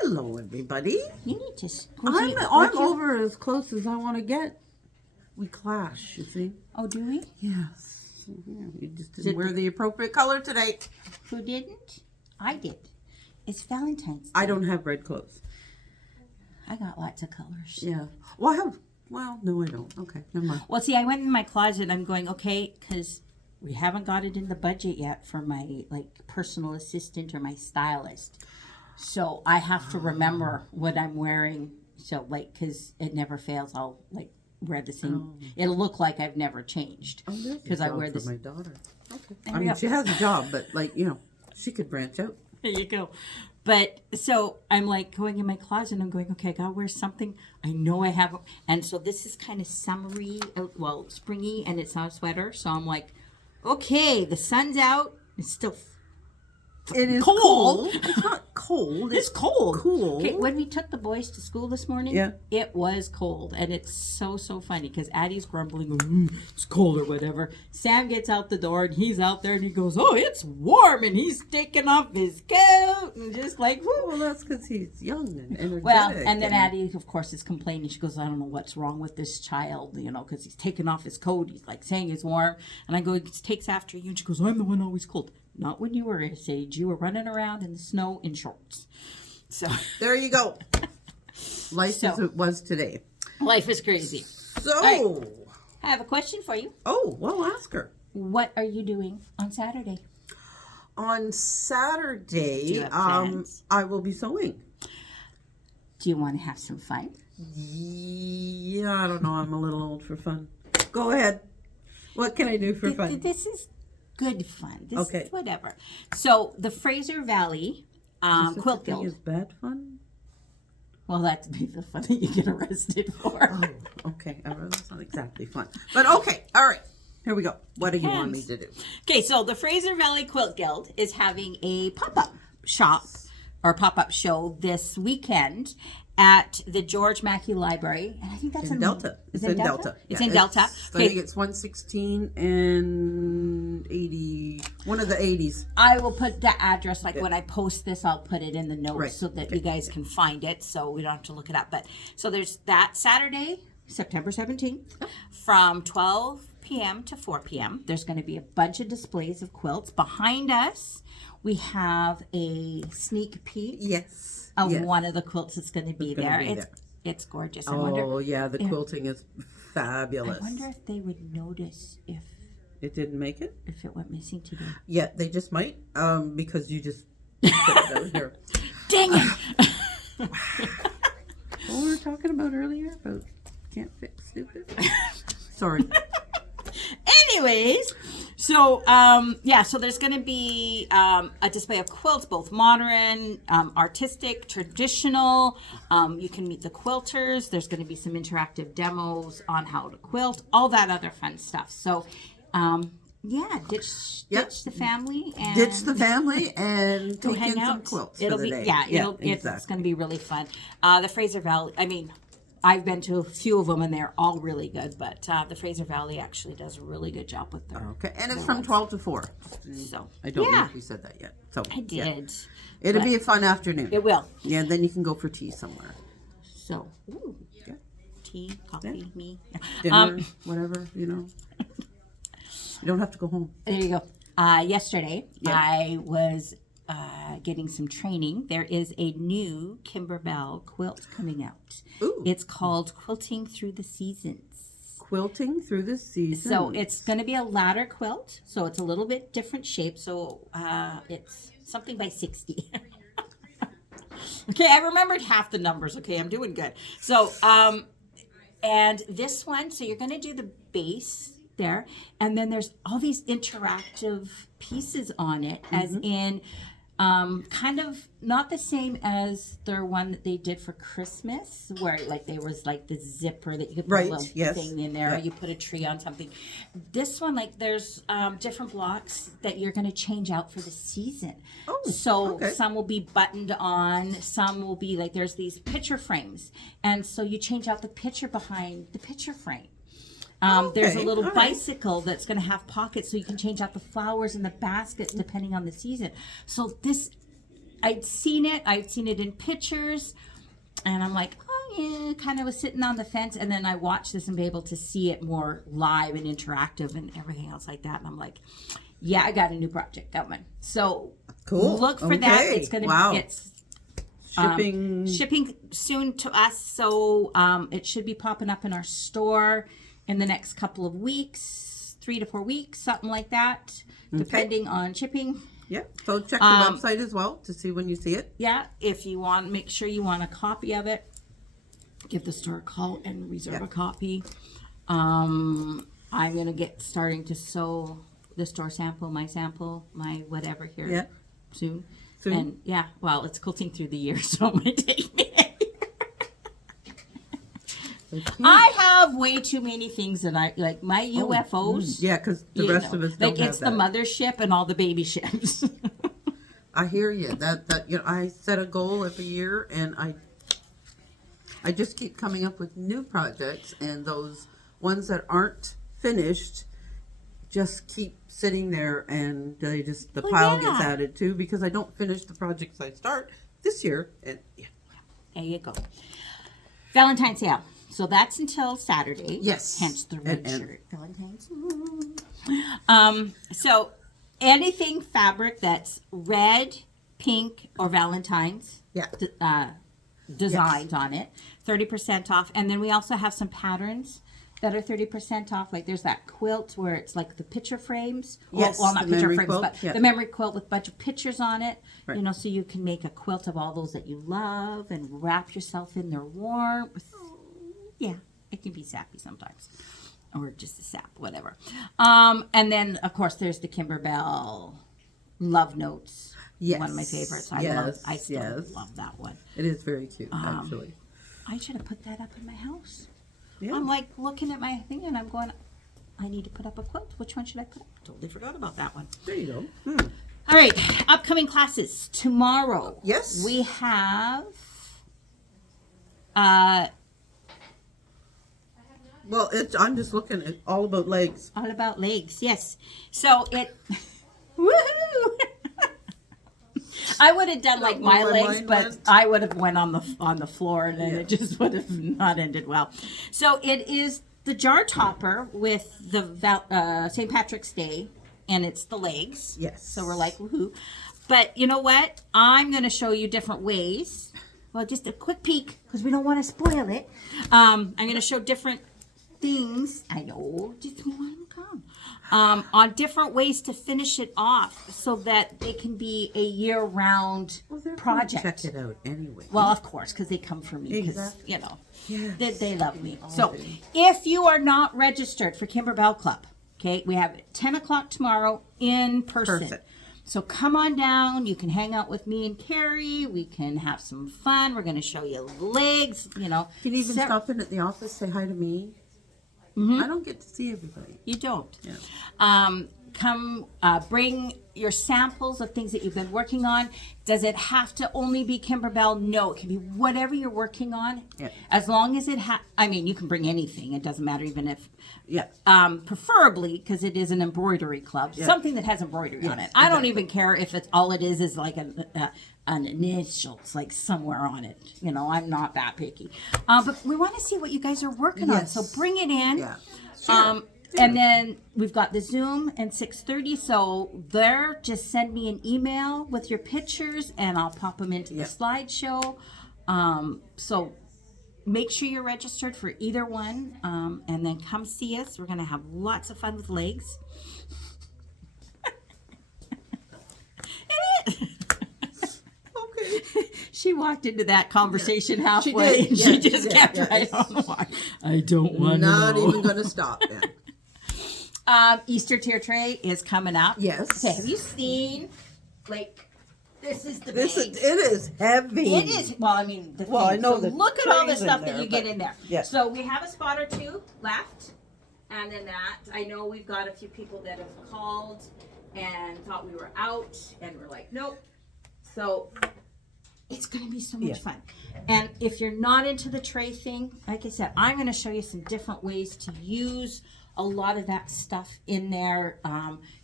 Hello, everybody. You need to. I'm over as close as I want to get. We clash, you see. Oh, do we? Yes. Yeah, you just didn't wear the appropriate color today. Who didn't? I did. It's Valentine's Day. I don't have red clothes. I got lots of colors. Yeah. Well, I have. Well, no, I don't. Okay, never mind. Well, see, I went in my closet and I'm going, okay, because we haven't got it in the budget yet for my personal assistant or my stylist. So I have to remember what I'm wearing. So because it never fails, I'll wear the same. Oh. It'll look like I've never changed because I wear this. My daughter. Okay. I mean, she has a job, but she could branch out. There you go. But so I'm going in my closet and I'm going, okay, I gotta wear something. I know I have, and so this is kind of summery, springy, and it's not a sweater. So I'm like, okay, the sun's out. It's still. It is cold. It's not cold. It's cold. Cool. Okay, when we took the boys to school this morning, yeah, it was cold, and it's so funny because Addie's grumbling, it's cold or whatever. Sam gets out the door and he's out there and he goes, oh, it's warm, and he's taking off his coat and just woo. Well, that's because he's young and energetic. Well, and then Addie, of course, is complaining. She goes, I don't know what's wrong with this child, because he's taking off his coat. He's saying it's warm, and I go, he takes after you, and she goes, I'm the one always cold. Not when you were his age. You were running around in the snow in shorts. So there you go. Life as it was today. Life is crazy. So right. I have a question for you. Oh, well, ask her. What are you doing on Saturday? On Saturday, Do you have plans? I will be sewing. Do you want to have some fun? Yeah, I don't know. I'm a little old for fun. Go ahead. What can I do for fun? This is good fun. This okay. is whatever. So the Fraser Valley Quilt Guild. Is bad fun? Well, that'd be the fun that you get arrested for. Oh, okay. That's not exactly fun. But okay. All right. Here we go. What do you want me to do? Okay, so the Fraser Valley Quilt Guild is having a pop-up shop or pop-up show this weekend at the George Mackie Library, and I think that's in Delta. It's in Delta. It's in Delta. I think it's 116 and 80. One of the 80s. I will put the address. When I post this, I'll put it in the notes so that you guys can find it, so we don't have to look it up. But so there's that Saturday, September 17th, from 12 p.m. to 4 p.m. There's going to be a bunch of displays of quilts. Behind us, we have a sneak peek. Yes. Of one of the quilts that's going to be there. It's gorgeous. I wonder, yeah, the quilting is fabulous. I wonder if they would notice if it didn't make it? If it went missing today. Yeah, they just might, because you just put it out here. Dang it! What we were talking about earlier about can't fix stupid. Sorry. Anyways, so so there's going to be a display of quilts, both modern, artistic, traditional. You can meet the quilters. There's going to be some interactive demos on how to quilt, all that other fun stuff. So, ditch the family and take hang in out. some quilts. It'll for the be day. It's going to be really fun. The Fraser Valley. I mean, I've been to a few of them, and they're all really good. But the Fraser Valley actually does a really good job with them. Okay, and it's from 12 to 4. So I don't know if you said that yet. So I did. Yeah. It'll be a fun afternoon. It will. Yeah, then you can go for tea somewhere. So, tea, coffee, me. Dinner, whatever, You don't have to go home. There you go. Yesterday, I was getting some training. There is a new Kimberbell quilt coming out. Ooh. It's called Quilting Through the Seasons. Quilting Through the Seasons. So it's going to be a ladder quilt. So it's a little bit different shape. So it's something by 60. Okay, I remembered half the numbers. Okay, I'm doing good. So, and this one, so you're going to do the base there, and then there's all these interactive pieces on it, as in kind of not the same as the one that they did for Christmas, where there was the zipper that you could put a little thing in there, or you put a tree on something. This one, there's different blocks that you're going to change out for the season. Oh, so some will be buttoned on, some will be there's these picture frames, and so you change out the picture behind the picture frame. There's a little bicycle that's going to have pockets, so you can change out the flowers in the baskets depending on the season. So this I'd seen it in pictures, and I'm like, oh yeah, kind of was sitting on the fence, and then I watched this and be able to see it more live and interactive and everything else like that, and I'm like, yeah, I got a new project coming. So Cool. look for that. Okay. It's gonna Wow. it's Shipping. soon to us, so it should be popping up in our store in the next couple of weeks, 3 to 4 weeks, something like that, depending on shipping. Yeah. So check the website as well to see when you see it. Yeah, if you want, make sure you want a copy of it. Give the store a call and reserve a copy. I'm gonna get starting to sew the store sample, my whatever here soon. And yeah, well, it's quilting through the year, so it might take me. I have way too many things that I like. My UFOs. Yeah, because the rest of us don't like have it's that. the mothership and all the baby ships. I hear you. That I set a goal every year, and I just keep coming up with new projects, and those ones that aren't finished just keep sitting there, and they just the pile gets added to because I don't finish the projects I start this year. And there you go. Valentine's sale. So that's until Saturday. Yes. Hence the red shirt. Valentine's. So anything fabric that's red, pink, or Valentine's. Designs on it, 30% off. And then we also have some patterns that are 30% off. Like there's that quilt where it's like the picture frames. Yes, well, not the picture memory frames, quilt, but the memory quilt with a bunch of pictures on it. Right. You know, so you can make a quilt of all those that you love and wrap yourself in their warmth. Yeah, it can be sappy sometimes. Or just a sap, whatever. And then, of course, there's the Kimberbell Love Notes. Yes. One of my favorites. I still love that one. It is very cute, actually. I should have put that up in my house. Yeah. I'm like looking at my thing and I'm going, I need to put up a quilt. Which one should I put up? Totally forgot about that one. There you go. All right, upcoming classes. Tomorrow. Yes. We have Well, I'm just looking at all about legs. all about legs. Yes. So it woohoo! I would have done like my legs, but I would have went on the floor, and then it just would have not ended well. So it is the jar topper with the St. Patrick's Day, and it's the legs. Yes. So we're like woohoo! But you know what? I'm going to show you different ways. Well, just a quick peek because we don't want to spoil it. I'm going to show different things. I know, just want to come. On different ways to finish it off so that it can be a year-round project. Check it out anyway. Well, of course, because they come for me, because, Exactly. you know, Yes. they love me. So, if you are not registered for Kimberbell Club, okay, we have 10 o'clock tomorrow in person. So come on down. You can hang out with me and Carrie. We can have some fun. We're going to show you legs, you know. You can even stop in at the office, say hi to me. I don't get to see everybody. You don't. Yeah. Come bring your samples of things that you've been working on. Does it have to only be Kimberbell? No, it can be whatever you're working on. Yeah. As long as I mean, you can bring anything. It doesn't matter even if, Yeah. preferably, because it is an embroidery club, something that has embroidery on it. I don't even care if it's all it is like an initials, like somewhere on it. You know, I'm not that picky. But we want to see what you guys are working on. So bring it in. Yeah. Sure. And then we've got the Zoom and 6:30. So there, just send me an email with your pictures, and I'll pop them into the slideshow. So make sure you're registered for either one, and then come see us. We're gonna have lots of fun with legs. Okay. She walked into that conversation halfway. She did. She just kept right on the walk. I don't want to know. Not even going to stop then. Easter tier tray is coming up. Yes. Okay, have you seen, like, this is the It bag. is heavy. It is. Well, I mean, the Well, thing. I know So the look at all the trays in stuff there, that you get but- in there. Yeah. So we have a spot or two left, and then that. I know we've got a few people that have called and thought we were out, and we're like, nope. So it's going to be so much fun. And if you're not into the tray thing, like I said, I'm going to show you some different ways to use a lot of that stuff in there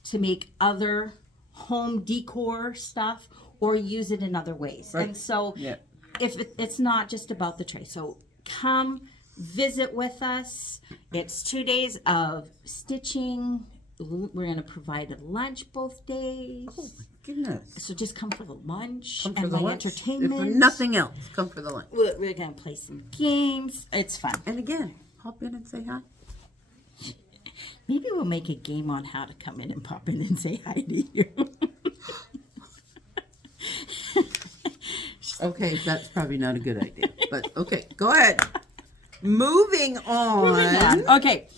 to make other home decor stuff, or use it in other ways. Right. And so Yeah. if it's not just about the tray. So come visit with us. It's 2 days of stitching. We're going to provide a lunch both days. Oh my goodness. So just come for the lunch Come for and the my lunch. entertainment. If for nothing else, come for the lunch. We're going to play some games. It's fun. And again, hop in and say hi. Maybe we'll make a game on how to come in and pop in and say hi to you. Okay, that's probably not a good idea. But okay, go ahead. Moving on. Okay.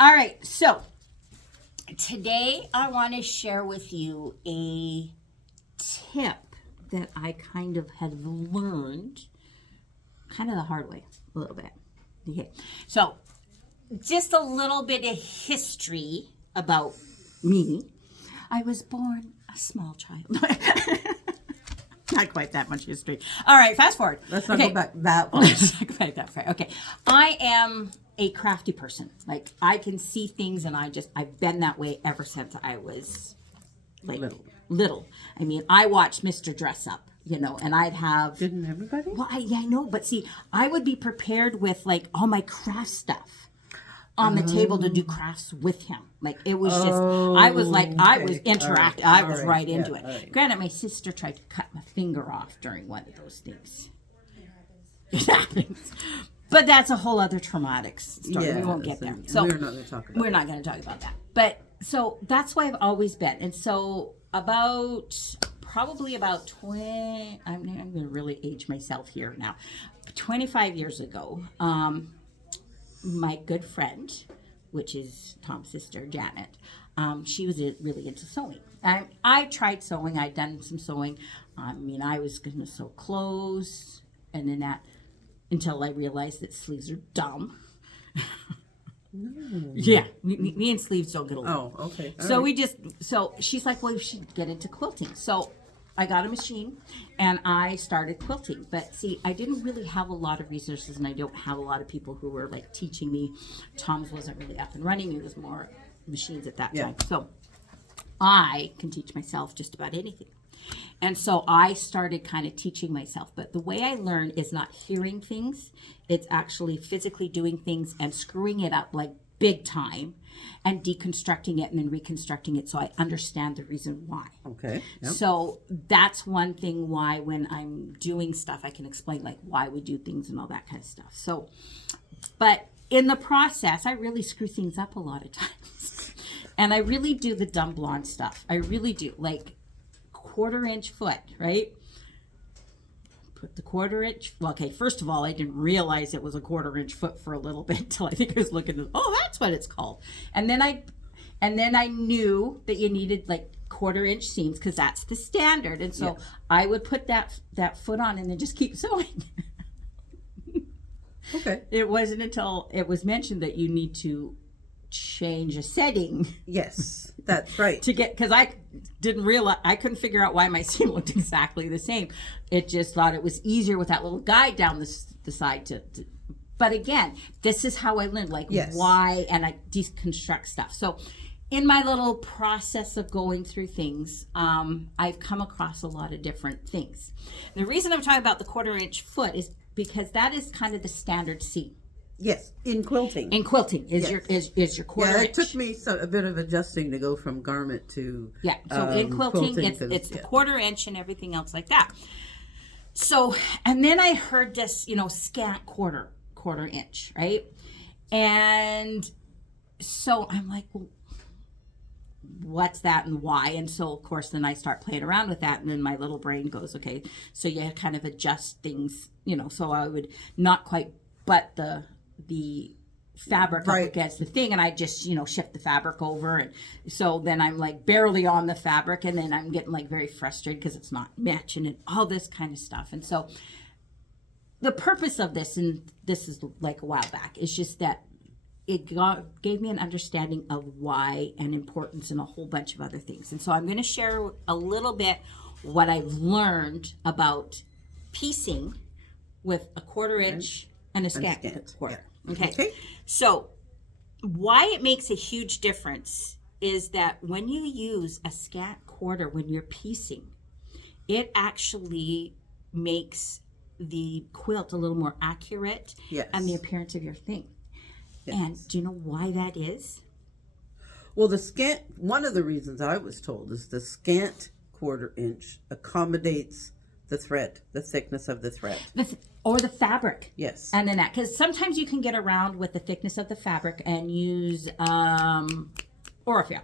All right. So today I want to share with you a tip that I kind of had learned kind of the hard way a little bit. Okay. So just a little bit of history about me. I was born a small child. Not quite that much history. All right, fast forward. Let's not Okay. go back that far. Let's not go back that far. Okay. I am a crafty person. Like, I can see things, and I've been that way ever since I was like little. I mean, I watched Mr. Dress Up, and I'd have. Didn't everybody? Well, I know, but see, I would be prepared with like all my craft stuff on the table to do crafts with him. Like, it was just, I was like, I was interactive. I was right into it. Right. Granted, my sister tried to cut my finger off during one of those things. It happens. But that's a whole other traumatic story. We won't get there. So we're not going to talk about we're not going to talk about that. But so that's why I've always been. And so probably about 20, I'm going to really age myself here now. 25 years ago, my good friend, which is Tom's sister, Janet, she was really into sewing. I tried sewing. I'd done some sewing. I mean, I was going to sew clothes, and then that until I realized that sleeves are dumb. No. Yeah, me and sleeves don't get along. Oh, okay. So so she's like, well, you should get into quilting. So I got a machine and I started quilting. But see, I didn't really have a lot of resources, and I don't have a lot of people who were like teaching me. Tom's wasn't really up and running. It was more machines at that time. So I can teach myself just about anything. And so I started kind of teaching myself. But the way I learn is not hearing things. It's actually physically doing things and screwing it up like big time and deconstructing it and then reconstructing it so I understand the reason why. Okay. Yep. So that's one thing why when I'm doing stuff, I can explain like why we do things and all that kind of stuff. So, but in the process, I really screw things up a lot of times. And I really do the dumb blonde stuff. I really do. Like 1/4 inch foot, right? Put the 1/4 inch. Well, okay, first of all, I didn't realize it was a 1/4 inch foot for a little bit until I think I was looking at, oh, that's what it's called. And then I knew that you needed like 1/4 inch seams because that's the standard. And so I would put that foot on and then just keep sewing. Okay. It wasn't until it was mentioned that you need to change a setting. Yes, that's right. To get, because I didn't realize, I couldn't figure out why my seam looked exactly the same. It just thought it was easier with that little guide down the side to but again, this is how I learned, like why, and I deconstruct stuff. So in my little process of going through things, I've come across a lot of different things. The reason I'm talking about the 1/4 inch foot is because that is kind of the standard seam. Yes, in quilting. In quilting is your 1/4 inch. It took me a bit of adjusting to go from garment to So in quilting it's the 1/4 inch and everything else like that. So, and then I heard this, scant 1/4 inch, right? And so I'm like, well, what's that and why? And so of course then I start playing around with that, and then my little brain goes, okay, so you kind of adjust things, so I would not quite butt the fabric up against the thing, and I just shift the fabric over, and so then I'm like barely on the fabric, and then I'm getting like very frustrated because it's not matching and all this kind of stuff. And so the purpose of this, and this is like a while back, is just that it gave me an understanding of why and importance and a whole bunch of other things. And so I'm going to share a little bit what I've learned about piecing with a 1/4 inch and a scant 1/4. Okay. So why it makes a huge difference is that when you use a scant 1/4 when you're piecing, it actually makes the quilt a little more accurate Yes. and the appearance of your thing. Yes. And do you know why that is? Well, the scant, one of the reasons I was told is the scant 1/4 inch accommodates the thread, the thickness of the thread. Or the fabric. Yes. And then that, because sometimes you can get around with the thickness of the fabric and use Orifel.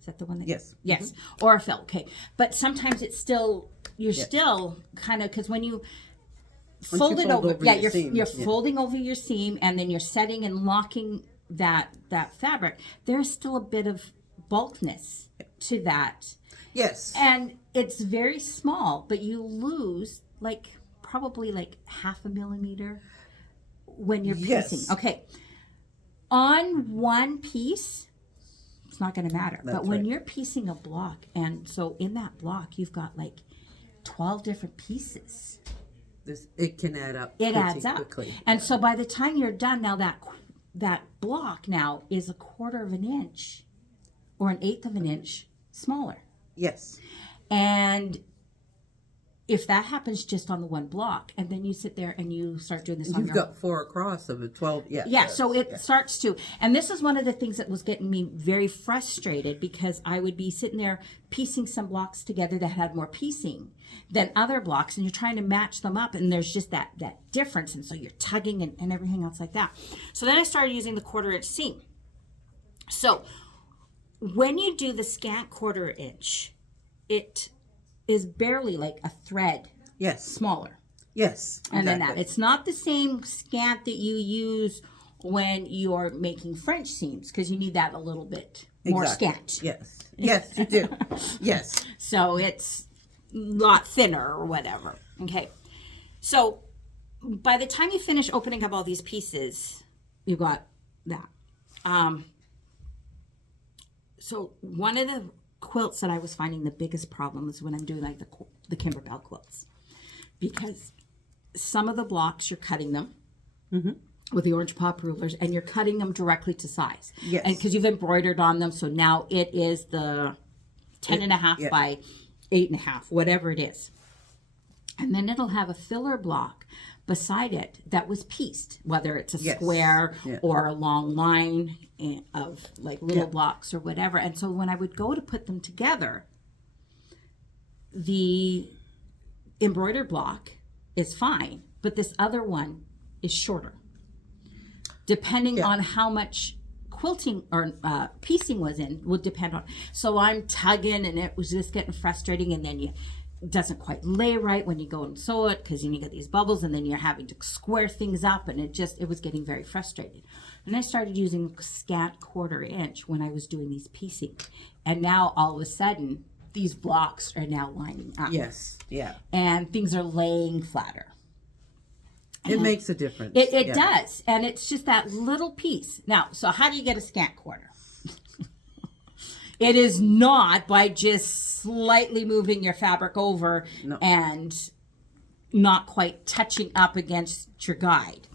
Is that the one that? Yes. Yes. Orifel. Okay. But sometimes it's still, you're still kind of, because when you fold it over, your you're seam, folding over your seam, and then you're setting and locking that fabric. There's still a bit of bulkness to that. Yes. And it's very small, but you lose probably 1/2 millimeter when you're piecing. Yes. Okay. On one piece, it's not going to matter. That's but when right. you're piecing a block, and so in that block, you've got 12 different pieces. It can add up. It pretty adds up. quickly. And so by the time you're done, now that block now is 1/4 of an inch or 1/8 of an inch smaller. Yes. And if that happens just on the one block, and then you sit there and you start doing this on You've your got 4 across of a 12. Yeah. yeah, so it starts to, and this is one of the things that was getting me very frustrated, because I would be sitting there piecing some blocks together that had more piecing than other blocks, and you're trying to match them up, and there's just that difference, and so you're tugging and everything else like that. So then I started using the 1/4 inch seam. So when you do the scant 1/4 inch, it is barely like a thread Yes. smaller. Yes. And then that, exactly. it's not the same scant that you use when you're making French seams, because you need that a little bit more Exactly. scant. Yes. Yes, you do. Yes. So it's a lot thinner or whatever. Okay. So by the time you finish opening up all these pieces, you got that. So one of the quilts that I was finding the biggest problem is when I'm doing the Kimberbell quilts, because some of the blocks you're cutting them with the orange pop rulers, and you're cutting them directly to size. Yes. And because you've embroidered on them, so now it is the 10.5 by 8.5, whatever it is. And then it'll have a filler block beside it that was pieced, whether it's a square or a long line of little blocks or whatever. And so when I would go to put them together, the embroidered block is fine, but this other one is shorter. Depending on how much quilting or piecing was in would depend on. So I'm tugging, and it was just getting frustrating, and then it doesn't quite lay right when you go and sew it, because you get these bubbles, and then you're having to square things up, and it was getting very frustrating. And I started using scant 1/4 inch when I was doing these piecing, and now all of a sudden these blocks are now lining up. Yes. Yeah. And things are laying flatter. It makes a difference. It does. And it's just that little piece. Now, so how do you get a scant 1/4? It is not by just slightly moving your fabric over and not quite touching up against your guide.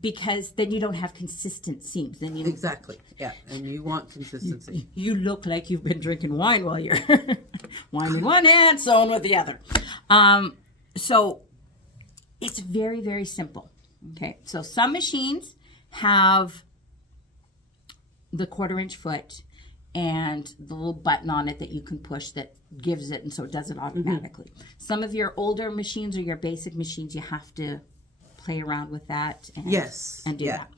Because then you don't have consistent seams. Then you Exactly. Yeah. And you want consistency. You look like you've been drinking wine while you're wine in one hand, sewing with the other. So it's very, very simple. Okay. So some machines have the 1/4 inch foot and the little button on it that you can push that gives it, and so it does it automatically. Some of your older machines or your basic machines, you have to play around with that and do that.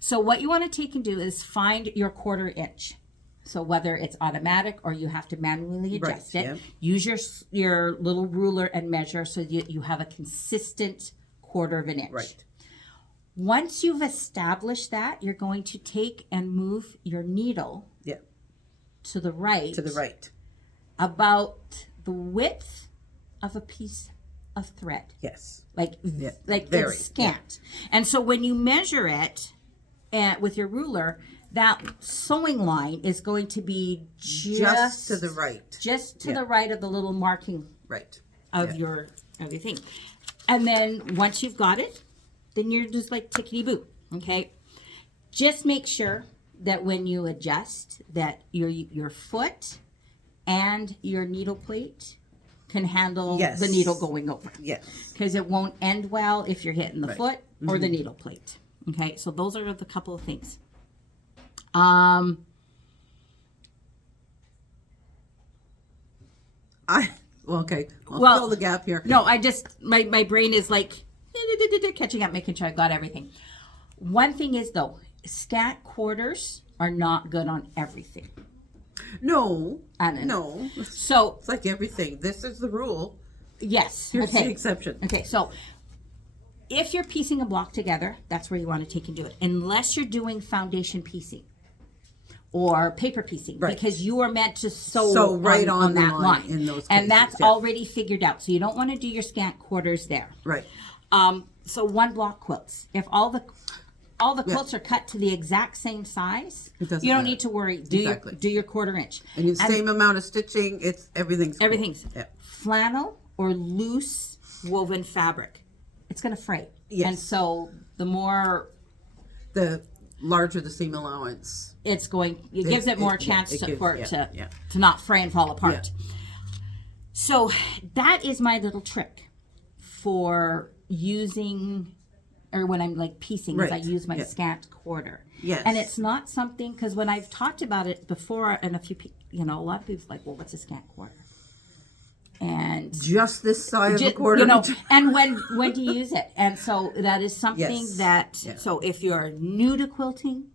So what you want to take and do is find your 1/4 inch. So whether it's automatic or you have to manually adjust it, use your little ruler and measure so you have a consistent 1/4 of an inch. Right. Once you've established that, you're going to take and move your needle to the right. To the right. About the width of a piece of thread. Yes. Like very, it's scant. And so when you measure it with your ruler, that sewing line is going to be just to the right. Just to the right of the little marking of your thing. And then once you've got it, then you're just like tickety-boo, okay? Just make sure that when you adjust that your foot and your needle plate can handle Yes. the needle going over. Yes. Because it won't end well if you're hitting the Right. foot or the needle plate. Okay, so those are the couple of things. Okay. Well, Fill the gap here. No, I just, my brain is like catching up, making sure I got everything. One thing is, though, Scant quarters are not good on everything. No. Anna. No. So, It's like everything. This is the rule. yes. Here's the Okay. exception. Okay, so if you're piecing a block together, that's where you want to take and do it. Unless you're doing foundation piecing or paper piecing, Right. because you are meant to sew So right on the that line in those and cases, that's yeah. already figured out. So you don't want to do your Scant quarters there. Right. So one block quilts. If all the quilts are cut to the exact same size, It doesn't you don't matter. need to worry. Do Exactly. your 1/4 inch. And the same amount of stitching, everything's cool. Everything's Yeah. flannel or loose woven fabric. It's going to fray. Yes. And so the more The larger the seam allowance. it gives it more chance to not fray and fall apart. Yeah. So that is my little trick for using, or when I'm like piecing, is I Right. use my Yeah. Scant quarter. Yes. And it's not something, because when I've talked about it before, and a lot of people's like, well, what's a Scant quarter? And Just this side of a Ju- quarter. inch. and when to use it. And so that is something Yes. that, Yeah. so if you're new to quilting,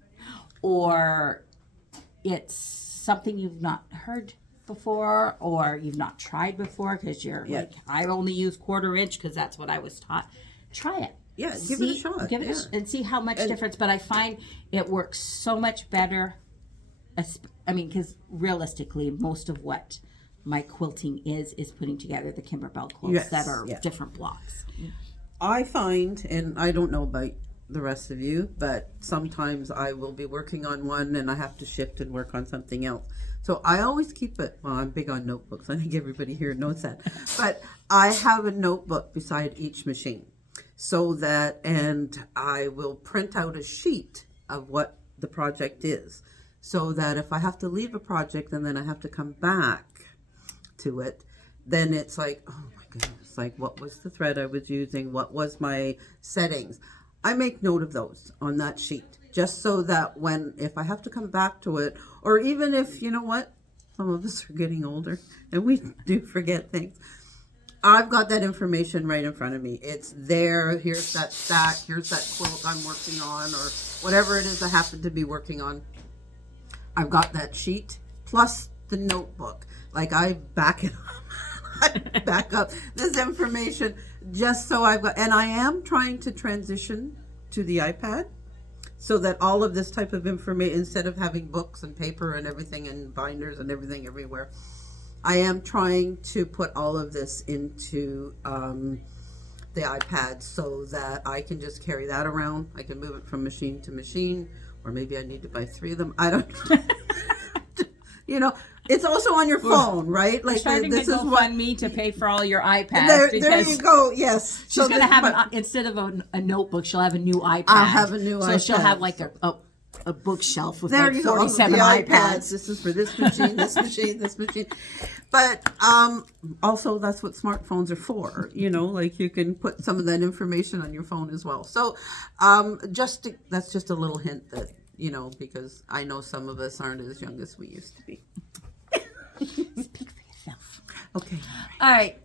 or it's something you've not heard before, or you've not tried before, because you're Yeah. like, I only use 1/4 inch because that's what I was taught. Try it. Yeah, give it a shot. Give it Yeah. and see how much difference. But I find it works so much better. Because realistically, most of what my quilting is putting together the Kimberbell quilts Yes, that are yeah. different blocks. I find, and I don't know about the rest of you, but sometimes I will be working on one and I have to shift and work on something else. So I always keep it, well, I'm big on notebooks. I think everybody here knows that. But I have a notebook beside each machine so that, and I will print out a sheet of what the project is, so that if I have to leave a project and then I have to come back to it, then it's like, oh my goodness, like what was the thread I was using? What was my settings? I make note of those on that sheet, just so that if I have to come back to it, or even if, you know what, some of us are getting older and we do forget things. I've got that information right in front of me. It's there. Here's that stack. Here's that quilt I'm working on, or whatever it is I happen to be working on. I've got that sheet plus the notebook. Like I back it up, back up this information just so I've got, and I am trying to transition to the iPad so that all of this type of information, instead of having books and paper and everything and binders and everything everywhere, I am trying to put all of this into the iPad so that I can just carry that around. I can move it from machine to machine, or maybe I need to buy 3 of them. I don't know. It's also on your phone, right? Like Starting this to is go what. fund me to pay for all your iPads. There because you go. Yes, she's going to have instead of a notebook, she'll have a new iPad. I'll have a new so iPad. she'll have like a bookshelf with There like you go. 47 The iPads. This is for this machine, this machine, this machine. But also that's what smartphones are for. Like you can put some of that information on your phone as well. So that's just a little hint that, because I know some of us aren't as young as we used to be. Speak for yourself. Okay. All right.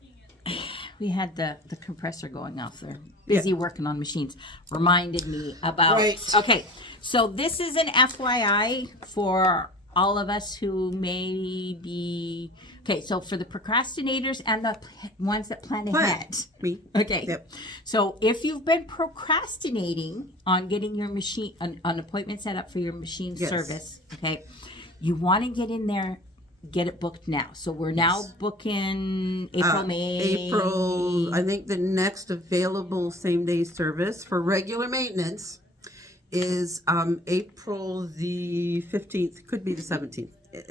We had the compressor going off there. Busy working on machines. Reminded me about. Right. Okay. So this is an FYI for all of us who may be. Okay. So for the procrastinators and the ones that plan ahead. Me. Okay. Yep. So if you've been procrastinating on getting your machine, an appointment set up for your machine service, okay, you want to get in there. Get it booked now. So we're now booking April. I think the next available same-day service for regular maintenance is April the 15th. Could be the 17th.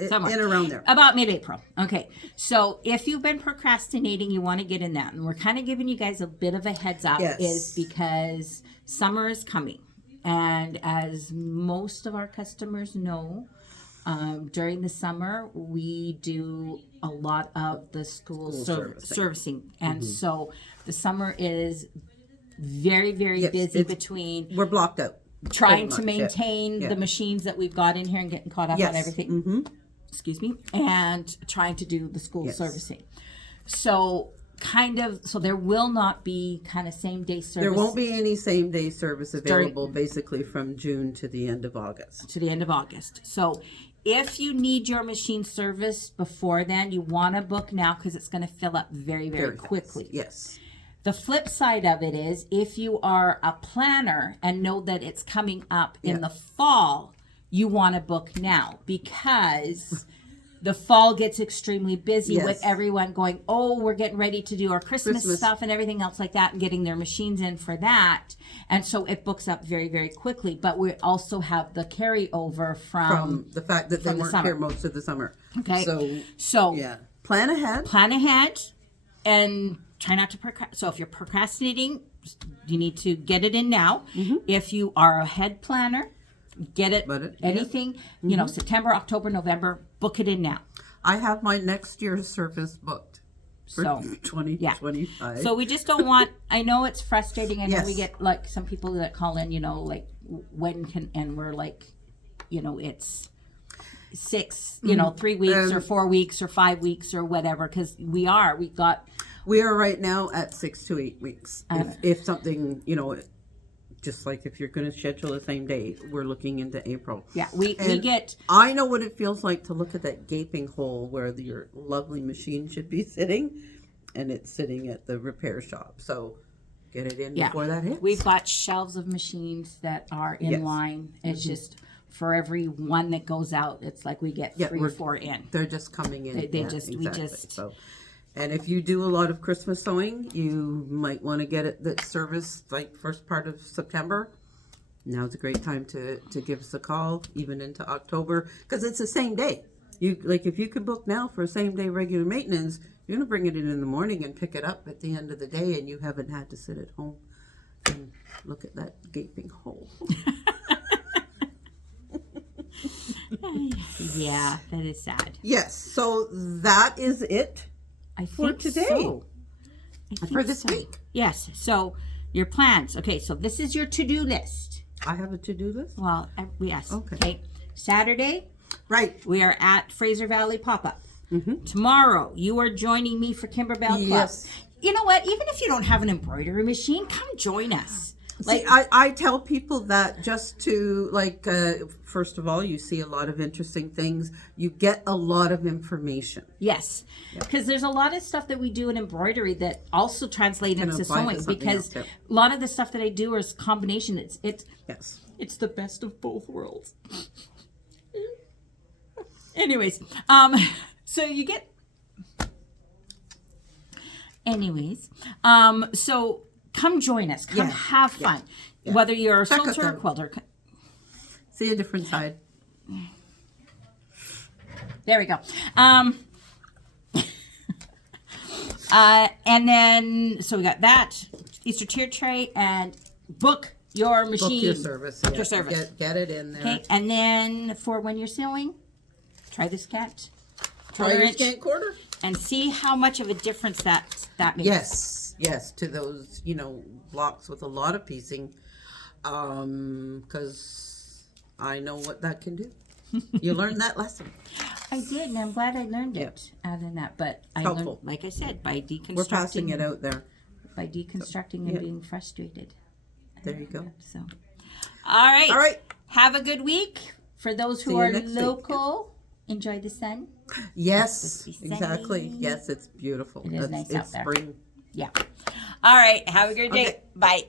Somewhere. In around there. About mid-April. Okay. So if you've been procrastinating, you want to get in that. And we're kind of giving you guys a bit of a heads up is because summer is coming. And as most of our customers know, During the summer, we do a lot of the school servicing. And so the summer is very, very busy between We're blocked out. trying to maintain the machines that we've got in here and getting caught up on everything. Excuse me. And trying to do the school servicing. So so there will not be kind of same day service. There won't be any same day service available basically from June to the end of August. So if you need your machine serviced before then, you want to book now because it's going to fill up very, very quickly. Fast. Yes. The flip side of it is if you are a planner and know that it's coming up in the fall, you want to book now because the fall gets extremely busy with everyone going, oh, we're getting ready to do our Christmas stuff and everything else like that and getting their machines in for that. And so it books up very, very quickly. But we also have the carryover from the fact that they weren't here most of the summer. Okay. So plan ahead. And try not to procrastinate. So if you're procrastinating, you need to get it in now. If you are a head planner, get it, anything, you know, September, October, November, book it in now. I have my next year's service booked for 2025. So we just don't want, I know it's frustrating. I know we get like some people that call in, you know, like and we're like, you know, it's 6, you know, 3 weeks or 4 weeks or 5 weeks or whatever. Cause we are right now at 6 to 8 weeks. If something, you know, just like if you're going to schedule the same day, we're looking into April. Yeah, we get... I know what it feels like to look at that gaping hole where your lovely machine should be sitting, and it's sitting at the repair shop. So get it in before that hits. We've got shelves of machines that are in line. It's just for every one that goes out, it's like we get 3 or 4 in. They're just coming in. We just... So, and if you do a lot of Christmas sewing, you might want to get it serviced like first part of September. Now's a great time to give us a call, even into October, because it's the same day. If you could book now for a same day regular maintenance, you're gonna bring it in the morning and pick it up at the end of the day, and you haven't had to sit at home and look at that gaping hole. Yeah, that is sad. Yes, so that is it. I for think today. So. For this week. Yes. So your plans. Okay. So this is your to-do list. I have a to-do list? Well, yes. Okay. Saturday. Right. We are at Fraser Valley Pop-Up. Tomorrow, you are joining me for Kimberbell Club. Yes. You know what? Even if you don't have an embroidery machine, come join us. See, I tell people that just to, first of all, you see a lot of interesting things. You get a lot of information. Yes. Because there's a lot of stuff that we do in embroidery that also translate into sewing. Because a lot of the stuff that I do is combination. It's the best of both worlds. Anyways, so you get... so... Come join us. Come have fun. Yeah. Whether you're a quilter or quilter. See a different side. There we go. And then, so we got that. Easter tier tray and book your machine. Book your service. Book your service. Get it in there. Okay. And then for when you're sewing, try the Scant. Try your Scant quarter. And see how much of a difference that makes. Yes, to those, blocks with a lot of piecing, because I know what that can do. You learned that lesson. I did, and I'm glad I learned it out in that. But I learned, like I said, by deconstructing. We're passing it out there. By deconstructing and being frustrated. There you go. So, all right. Have a good week. For those who are local, enjoy the sun. Yes, exactly. Yes, it's beautiful. It is nice out there. Spring. Yeah. All right. Have a good day. Bye.